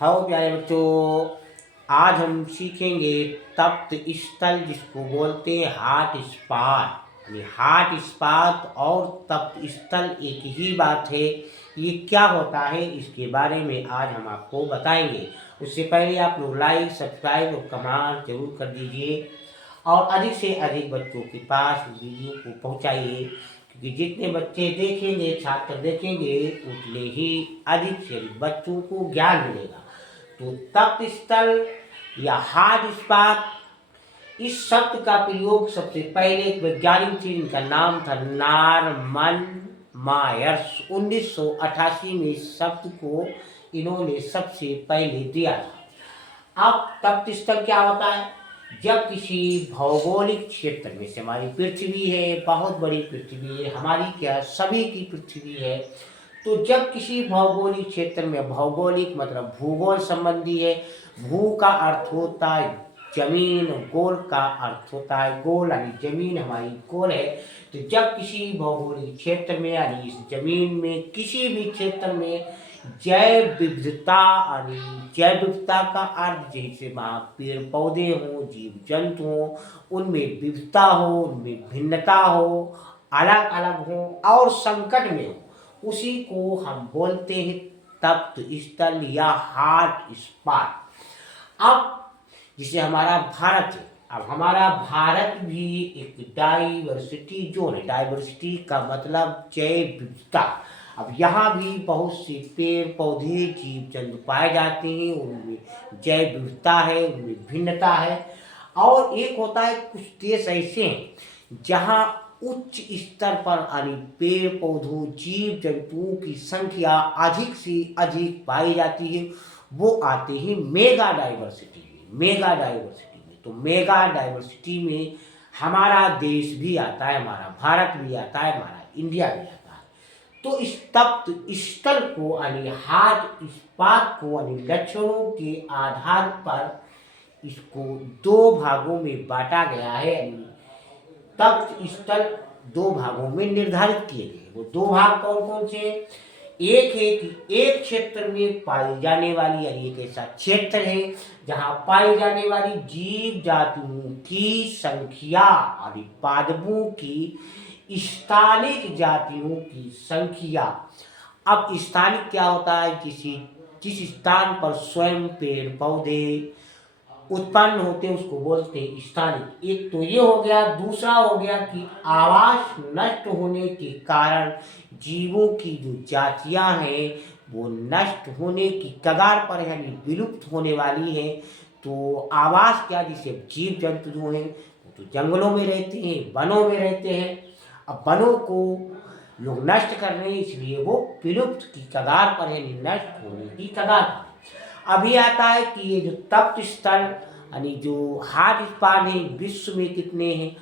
How प्यारे बच्चों, आज हम सीखेंगे तप्त स्थल जिसको बोलते हैं हॉट स्पॉट। ये हॉट स्पॉट और तप्त स्थल एक ही बात है। ये क्या होता है इसके बारे में आज हम आपको बताएंगे। उससे पहले आप लोग लाइक सब्सक्राइब और कमेंट जरूर कर दीजिए और अधिक से अधिक बच्चों के पास वीडियो को पहुंचाइए, क्योंकि जितने बच्चे देखेंगे छात्र देखेंगे उतने ही अधिक से अधिक बच्चों को ज्ञान मिलेगा। तो तप्त स्थल या हॉट स्पॉट, इस शब्द का प्रयोग सबसे पहले एक वैज्ञानिक थे, इनका नाम था नॉर्मन मायर्स। 1988 में इस शब्द को इन्होंने सबसे पहले दिया था। अब तप्त स्थल क्या होता है? जब किसी भौगोलिक क्षेत्र में से, हमारी पृथ्वी है, बहुत बड़ी पृथ्वी है हमारी, क्या सभी की पृथ्वी है, तो जब किसी भौगोलिक क्षेत्र में, भौगोलिक मतलब भूगोल संबंधी है, भू का अर्थ होता है जमीन, गोल का अर्थ होता है गोल, यानी जमीन हमारी गोल है। तो जब किसी भौगोलिक क्षेत्र में यानी इस जमीन में किसी भी क्षेत्र में जैव विविधता, यानी जैव विविधता का अर्थ जैसे वहाँ पेड़ पौधे हों, जीव जंतु हों, उनमें विविधता हो, उनमें भिन्नता हो, अलग अलग हो और संकट में हो, उसी को हम बोलते हैं तप्त स्थल या हॉट स्पॉट। अब जिसे हमारा भारत है, अब हमारा भारत भी एक डाइवर्सिटी जोन है। डाइवर्सिटी का मतलब जैव विविधता। अब यहाँ भी बहुत से पेड़ पौधे जीव जंतु पाए जाते हैं, उनमें जैव विविधता है, उनमें भिन्नता है। और एक होता है, कुछ देश ऐसे हैं जहाँ उच्च स्तर पर यानी पेड़ पौधों जीव जंतुओं की संख्या अधिक से अधिक पाई जाती है, वो आते हैं मेगा डाइवर्सिटी में। मेगा डाइवर्सिटी में, तो मेगा डाइवर्सिटी में हमारा देश भी आता है, हमारा भारत भी आता है, हमारा इंडिया भी आता है। तो इस तप्त स्थल को यानी हॉट स्पॉट को यानी लक्षणों के आधार पर इसको दो भागों में बांटा गया है। तप्त स्थल दो भागों में निर्धारित किए गए। वो दो भाग कौन कौन से? एक है कि एक क्षेत्र में पाई जाने वाली, यानी एक ऐसा क्षेत्र है जहां पाई जाने वाली जीव जातियों की संख्या, यानी पादपों की स्थानिक जातियों की संख्या। अब स्थानिक क्या होता है? किसी जिस स्थान पर स्वयं पेड़ पौधे उत्पन्न होते हैं उसको बोलते हैं स्थानिक। एक तो ये हो गया। दूसरा हो गया कि आवास नष्ट होने के कारण जीवों की जो जातियां हैं वो नष्ट होने की कगार पर है, यानी विलुप्त होने वाली है। तो आवास क्या, जिसे जीव जंतु जो हैं वो तो जंगलों में रहते हैं, वनों में रहते हैं। अब वनों को लोग नष्ट कर रहे हैं, इसलिए वो विलुप्त की कगार पर है, यानी नष्ट होने की कगार पर। अभी आता है कि ये जो तप्त स्थल यानी जो हॉट स्पॉट है विश्व में कितने हैं,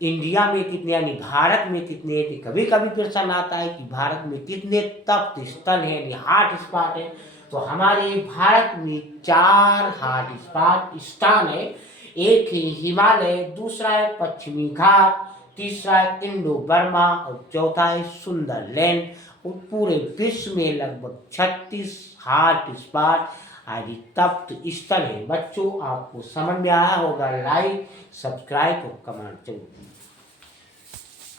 इंडिया में कितने, यानी भारत में कितने हैं। तो कभी कभी प्रश्न आता है कि भारत में कितने तप्त स्थल हैं यानी हॉट स्पॉट है। तो हमारे भारत में 4 हॉट स्पॉट स्थान है। एक है हिमालय, दूसरा है पश्चिमी घाट, तीसरा है इंडो बर्मा और चौथा है सुंदरलैंड। और पूरे विश्व में लगभग 36 हॉट स्पॉट आदि तप्त स्थल है। बच्चों, आपको समझ में आया होगा। लाइक सब्सक्राइब और कमेंट जरूर।